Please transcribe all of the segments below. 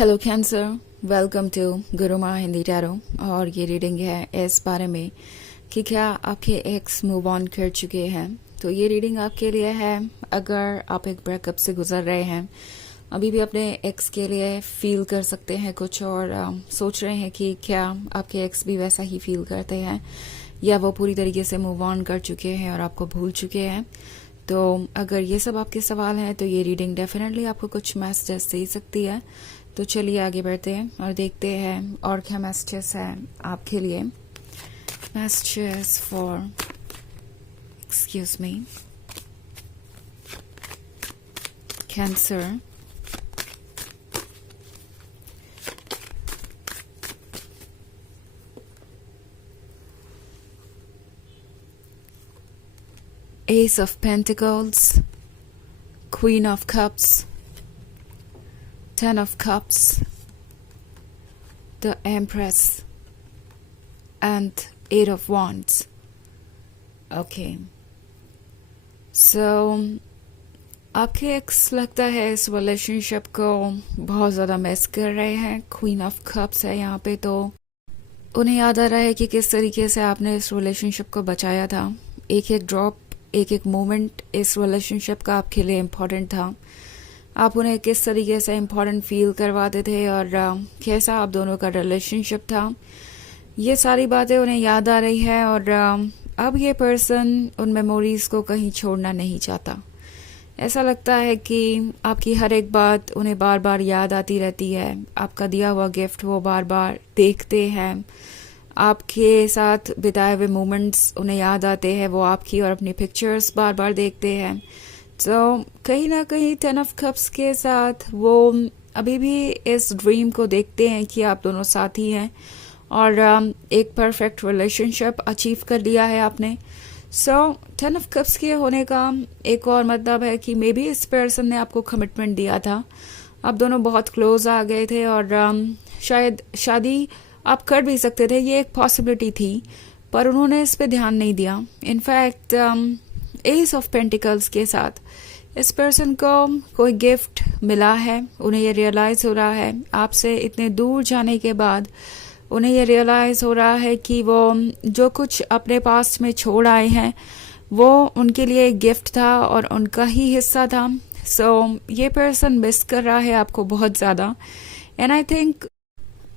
Hello cancer, welcome to Gurumaa Hindi tarot. और ये reading है इस बारे में कि क्या आपके एक्स मूव ऑन कर चुके हैं। तो ये रीडिंग आपके लिए है अगर आप एक ब्रेकअप से गुजर रहे हैं, अभी भी अपने एक्स के लिए फील कर सकते हैं कुछ और सोच रहे हैं कि क्या आपके एक्स भी वैसा ही फील करते हैं या वो पूरी तरीके से मूव ऑन कर चुके हैं और आपको भूल चुके हैं। तो अगर ये सब आपके सवाल हैं तो ये रीडिंग डेफिनेटली आपको कुछ मैसेजेस दे सकती है। तो चलिए आगे बढ़ते हैं और देखते हैं और क्या मैसेजेस हैं आपके लिए। Messages for excuse me cancer. Ace of Pentacles, Queen of Cups, Ten of Cups, the Empress, and Eight of Wands. Okay. So, आपके एक्स लगता है इस रिलेशनशिप को बहुत ज़्यादा मिस कर रहे हैं। क्वीन ऑफ कप्स है यहाँ पे, तो उन्हें याद आ रहा है कि किस तरीके से आपने इस रिलेशनशिप को बचाया था। एक एक ड्रॉप, एक एक मोमेंट इस रिलेशनशिप का आपके लिए इम्पोर्टेंट था। आप उन्हें किस तरीके से इम्पोर्टेंट फील करवाते थे और कैसा आप दोनों का रिलेशनशिप था, ये सारी बातें उन्हें याद आ रही है। और अब ये पर्सन उन मेमोरीज को कहीं छोड़ना नहीं चाहता। ऐसा लगता है कि आपकी हर एक बात उन्हें बार बार याद आती रहती है। आपका दिया हुआ गिफ्ट वो बार बार देखते हैं, आपके साथ बिताए हुए मोमेंट्स उन्हें याद आते हैं, वो आपकी और अपनी पिक्चर्स बार बार देखते हैं। तो कहीं ना कहीं टेन ऑफ कप्स के साथ वो अभी भी इस ड्रीम को देखते हैं कि आप दोनों साथी हैं और एक परफेक्ट रिलेशनशिप अचीव कर लिया है आपने। सो टेन ऑफ कप्स के होने का एक और मतलब है कि मे बी इस पर्सन ने आपको कमिटमेंट दिया था, आप दोनों बहुत क्लोज आ गए थे और शायद शादी आप कर भी सकते थे, ये एक पॉसिबिलिटी थी, पर उन्होंने इस पे ध्यान नहीं दिया। इनफैक्ट एस ऑफ पेंटिकल्स के साथ इस पर्सन को कोई गिफ्ट मिला है, उन्हें ये रियलाइज हो रहा है आपसे इतने दूर जाने के बाद, उन्हें ये रियलाइज हो रहा है कि वो जो कुछ अपने पास्ट में छोड़ आए हैं वो उनके लिए एक गिफ्ट था और उनका ही हिस्सा था। सो ये पर्सन मिस कर रहा है आपको बहुत ज़्यादा। एंड आई थिंक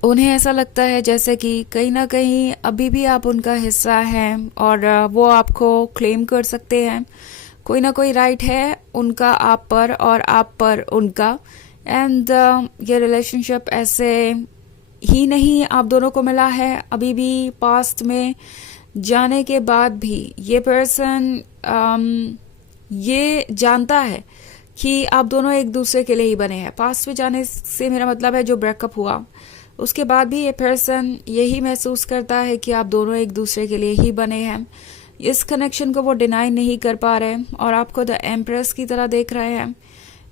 उन्हें ऐसा लगता है जैसे कि कहीं ना कहीं अभी भी आप उनका हिस्सा हैं और वो आपको क्लेम कर सकते हैं। कोई ना कोई राइट है उनका आप पर और आप पर उनका। एंड ये रिलेशनशिप ऐसे ही नहीं आप दोनों को मिला है, अभी भी पास्ट में जाने के बाद भी ये पर्सन ये जानता है कि आप दोनों एक दूसरे के लिए ही बने हैं। पास्ट में जाने से मेरा मतलब है जो ब्रेकअप हुआ उसके बाद भी ये पर्सन यही महसूस करता है कि आप दोनों एक दूसरे के लिए ही बने हैं। इस कनेक्शन को वो डिनाई नहीं कर पा रहे और आपको द एम्प्रेस की तरह देख रहे हैं।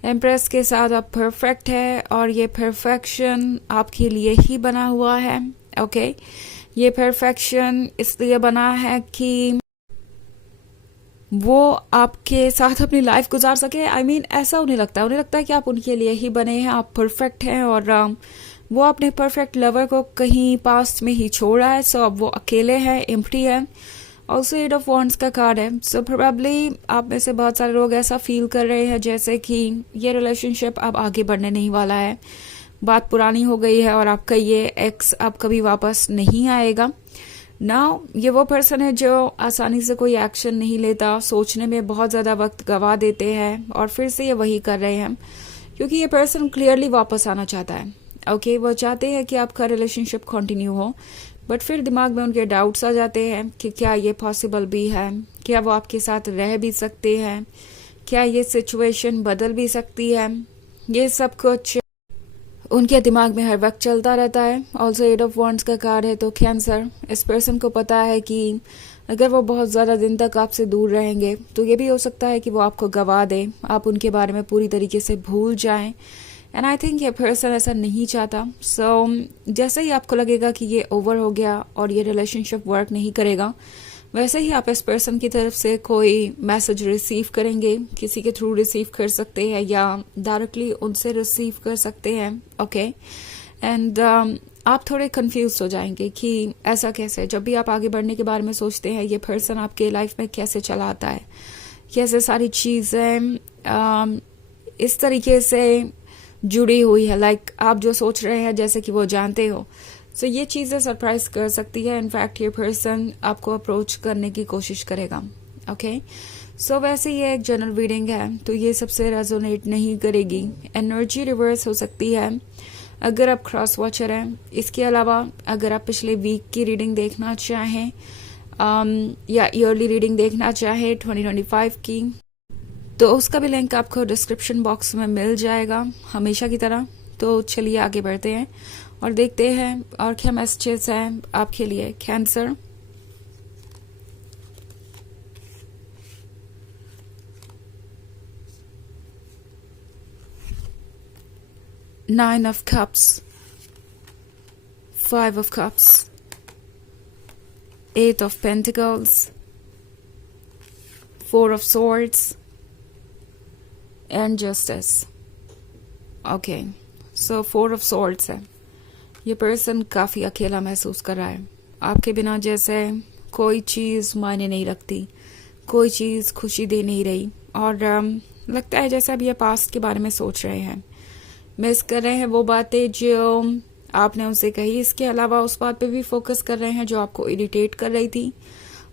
एम्प्रेस के साथ आप परफेक्ट है और ये परफेक्शन आपके लिए ही बना हुआ है। ओके, ये परफेक्शन इसलिए बना है कि वो आपके साथ अपनी लाइफ गुजार सके। आई मीन ऐसा उन्हें लगता है कि आप उनके लिए ही बने हैं, आप परफेक्ट हैं और वो अपने परफेक्ट लवर को कहीं पास्ट में ही छोड़ा है। सो अब वो अकेले हैं, एम्प्टी है। ऑल्सो एट ऑफ वॉन्ड्स का कार्ड है। सो प्रोबेबली आप में से बहुत सारे लोग ऐसा फील कर रहे हैं जैसे कि ये रिलेशनशिप अब आगे बढ़ने नहीं वाला है, बात पुरानी हो गई है और आपका ये एक्स अब कभी वापस नहीं आएगा। नाउ ये वो पर्सन है जो आसानी से कोई एक्शन नहीं लेता, सोचने में बहुत ज़्यादा वक्त गवा देते हैं और फिर से ये वही कर रहे हैं क्योंकि ये पर्सन क्लियरली वापस आना चाहता है। ओके, वो चाहते हैं कि आपका रिलेशनशिप कंटिन्यू हो, बट फिर दिमाग में उनके डाउट्स आ जाते हैं कि क्या ये पॉसिबल भी है, क्या वो आपके साथ रह भी सकते हैं, क्या ये सिचुएशन बदल भी सकती है। ये सब कुछ उनके दिमाग में हर वक्त चलता रहता है। ऑल्सो एट ऑफ वॉन्ड्स का कार्ड है, तो कैंसर इस पर्सन को पता है कि अगर वो बहुत ज़्यादा दिन तक आपसे दूर रहेंगे तो ये भी हो सकता है कि वो आपको गवा दें, आप उनके बारे में पूरी तरीके से भूल जाएं। एंड आई थिंक ये पर्सन ऐसा नहीं चाहता। सो जैसे ही आपको लगेगा कि ये ओवर हो गया और ये रिलेशनशिप वर्क नहीं करेगा, वैसे ही आप इस पर्सन की तरफ से कोई मैसेज रिसीव करेंगे, किसी के थ्रू रिसीव कर सकते हैं या डायरेक्टली उनसे रिसीव कर सकते हैं। ओके, एंड आप थोड़े कंफ्यूज हो जाएंगे कि ऐसा कैसे। जब भी आप आगे बढ़ने के बारे में सोचते हैं, ये पर्सन आपके लाइफ में कैसे चला आता है, कैसे सारी चीज़ें इस तरीके से जुड़ी हुई है, लाइक आप जो सोच रहे हैं जैसे कि वो जानते हो। सो ये चीज़ें सरप्राइज कर सकती है। इनफैक्ट ये पर्सन आपको अप्रोच करने की कोशिश करेगा। ओके, सो वैसे ये एक जनरल रीडिंग है, तो ये सबसे रेजोनेट नहीं करेगी। एनर्जी रिवर्स हो सकती है अगर आप क्रॉस वॉचर हैं। इसके अलावा अगर आप पिछले वीक की रीडिंग देखना चाहें या ईयरली रीडिंग देखना चाहें 2025 की, तो उसका भी लिंक आपको डिस्क्रिप्शन बॉक्स में मिल जाएगा हमेशा की तरह। तो चलिए आगे बढ़ते हैं और देखते हैं और क्या मैसेजेस हैं आपके लिए। Cancer, nine of cups, five of cups, eight of pentacles, four of swords and justice. Okay, so four of swords है। ये पर्सन काफ़ी अकेला महसूस कर रहा है। आपके बिना जैसे कोई चीज़ मायने नहीं रखती, कोई चीज़ खुशी दे नहीं रही, और लगता है जैसे अब ये पास्ट के बारे में सोच रहे हैं, मिस कर रहे हैं वो बातें जो आपने उनसे कही। इसके अलावा उस बात पे भी फोकस कर रहे हैं जो आपको इरिटेट कर रही थी।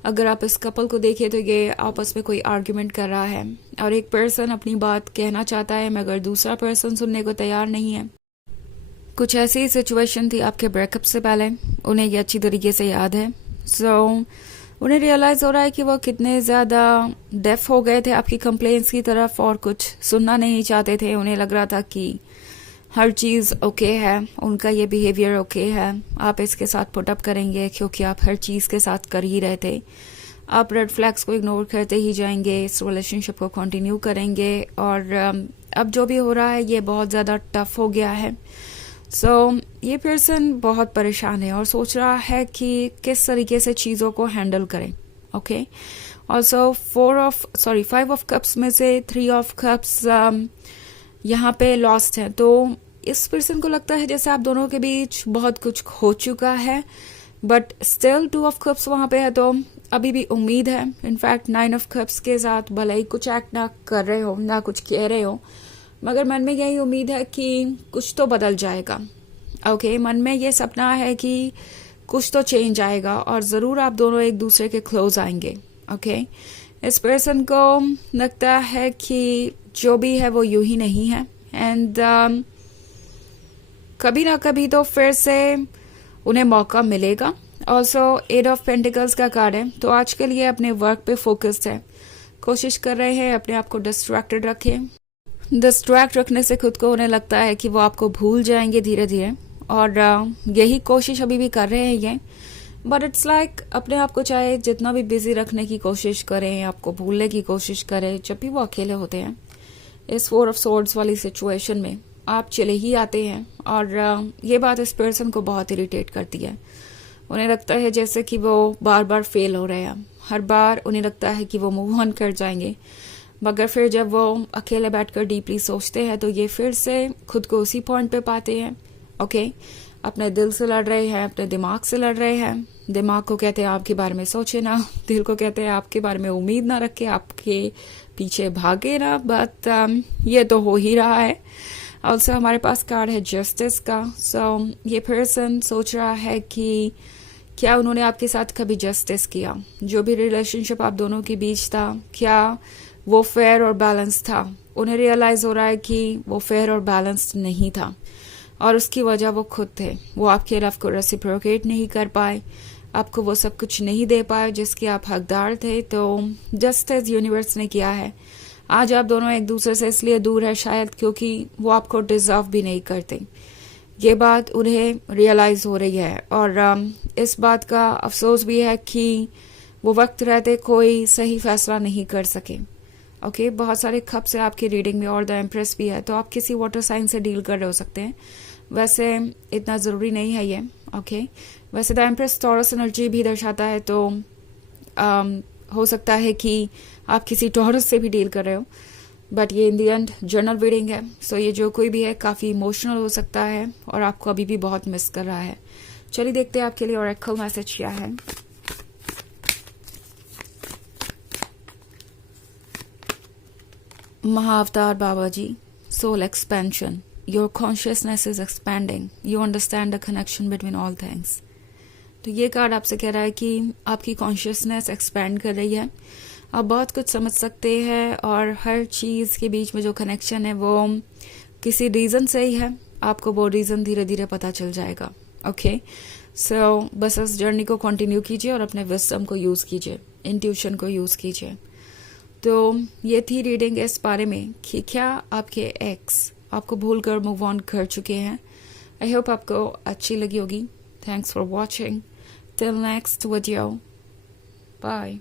अगर आप इस कपल को देखें तो ये आपस में कोई आर्ग्यूमेंट कर रहा है और एक पर्सन अपनी बात कहना चाहता है मगर दूसरा पर्सन सुनने को तैयार नहीं है। कुछ ऐसी सिचुएशन थी आपके ब्रेकअप से पहले, उन्हें ये अच्छी तरीके से याद है। सो उन्हें रियलाइज़ हो रहा है कि वो कितने ज़्यादा डेफ हो गए थे आपकी कंप्लेंट्स की तरफ और कुछ सुनना नहीं चाहते थे। उन्हें लग रहा था कि हर चीज़ ओके है, उनका ये बिहेवियर ओके है, आप इसके साथ पुटअप करेंगे क्योंकि आप हर चीज़ के साथ कर ही रहे थे। आप रेड फ्लैग्स को इग्नोर करते ही जाएंगे, इस रिलेशनशिप को कंटिन्यू करेंगे, और अब जो भी हो रहा है ये बहुत ज़्यादा टफ हो गया है। सो ये पर्सन बहुत परेशान है और सोच रहा है कि किस तरीके से चीज़ों को हैंडल करें। Okay, also five of cups में से थ्री ऑफ कप्स यहाँ पे लॉस्ट है। तो इस पर्सन को लगता है जैसे आप दोनों के बीच बहुत कुछ हो चुका है, but still two of cups वहाँ पे है, तो अभी भी उम्मीद है। इनफैक्ट नाइन ऑफ कप्स के साथ भले ही कुछ एक्ट ना कर रहे हो, ना कुछ कह रहे हो, मगर मन में यही उम्मीद है कि कुछ तो बदल जाएगा। ओके, मन में ये सपना है कि कुछ तो चेंज आएगा और ज़रूर आप दोनों एक दूसरे के क्लोज आएंगे। ओके, इस पर्सन को लगता है कि जो भी है वो यूं ही नहीं है, एंड कभी ना कभी तो फिर से उन्हें मौका मिलेगा। ऑल्सो एट ऑफ पेंटिकल्स का कार्ड है, तो आज के लिए अपने वर्क पे फोकस्ड है, कोशिश कर रहे हैं अपने आप को डिस्ट्रैक्टेड रखें। डिस्ट्रैक्ट रखने से खुद को उन्हें लगता है कि वो आपको भूल जाएंगे धीरे धीरे, और यही कोशिश अभी भी कर रहे हैं ये। बट इट्स लाइक अपने आप को चाहे जितना भी बिजी रखने की कोशिश करें, आपको भूलने की कोशिश करें, जब भी वो अकेले होते हैं इस फोर ऑफ सोर्ड्स वाली सिचुएशन में आप चले ही आते हैं, और ये बात इस पर्सन को बहुत इरिटेट करती है। उन्हें लगता है जैसे कि वो बार बार फेल हो रहे हैं, हर बार उन्हें लगता है कि वो मूव ऑन कर जाएंगे, मगर फिर जब वो अकेले बैठकर डीपली सोचते हैं तो ये फिर से खुद को उसी पॉइंट पे पाते हैं। ओके, अपने दिल से लड़ रहे हैं, अपने दिमाग से लड़ रहे हैं। दिमाग को कहते हैं आपके बारे में सोचे ना, दिल को कहते हैं आपके बारे में उम्मीद ना रखे, आपके पीछे भागे ना, बट ये तो हो ही रहा है। ऑल्सो हमारे पास कार्ड है जस्टिस का। सो ये पर्सन सोच रहा है कि क्या उन्होंने आपके साथ कभी जस्टिस किया, जो भी रिलेशनशिप आप दोनों के बीच था, क्या वो फेयर और बैलेंस था। उन्हें रियलाइज हो रहा है कि वो फेयर और बैलेंस्ड नहीं था, और उसकी वजह वो खुद थे। वो आपके लव को रेसिप्रोकेट नहीं कर पाए, आपको वो सब कुछ नहीं दे पाए जिसके आप हकदार थे। तो जस्टिस यूनिवर्स ने किया है। आज आप दोनों एक दूसरे से इसलिए दूर है शायद क्योंकि वो आपको डिजर्व भी नहीं करते। ये बात उन्हें रियलाइज हो रही है, और इस बात का अफसोस भी है कि वो वक्त रहते कोई सही फैसला नहीं कर सके। ओके, बहुत सारे कप्स है आपकी रीडिंग में, और द एम्प्रेस भी है, तो आप किसी वाटर साइन से डील कर रहे हो सकते हैं। वैसे इतना ज़रूरी नहीं है ये। ओके, वैसे द एम्प्रेस टॉरस एनर्जी भी दर्शाता है, तो हो सकता है कि आप किसी टॉरस से भी डील कर रहे हो, बट ये इन दी एंड जर्नल रीडिंग है। सो ये जो कोई भी है काफ़ी इमोशनल हो सकता है और आपको अभी भी बहुत मिस कर रहा है। चलिए देखते हैं आपके लिए ऑरेकल मैसेज क्या है। Mahavatar Baba ji, soul expansion, your consciousness is expanding, you understand the connection between all things. तो ये कार्ड आपसे कह रहा है कि आपकी कॉन्शियसनेस एक्सपैंड कर रही है, आप बहुत कुछ समझ सकते हैं और हर चीज़ के बीच में जो कनेक्शन है वो किसी रीज़न से ही है, आपको वो रीज़न धीरे धीरे पता चल जाएगा। ओके, सो बस इस जर्नी को कंटिन्यू कीजिए और अपने विजडम को यूज़ कीजिए, इंट्यूशन को यूज़ कीजिए। तो ये थी रीडिंग इस बारे में कि क्या आपके एक्स आपको भूल कर मूव ऑन कर चुके हैं। आई होप आपको अच्छी लगी होगी। Thanks for watching. Till next video, bye.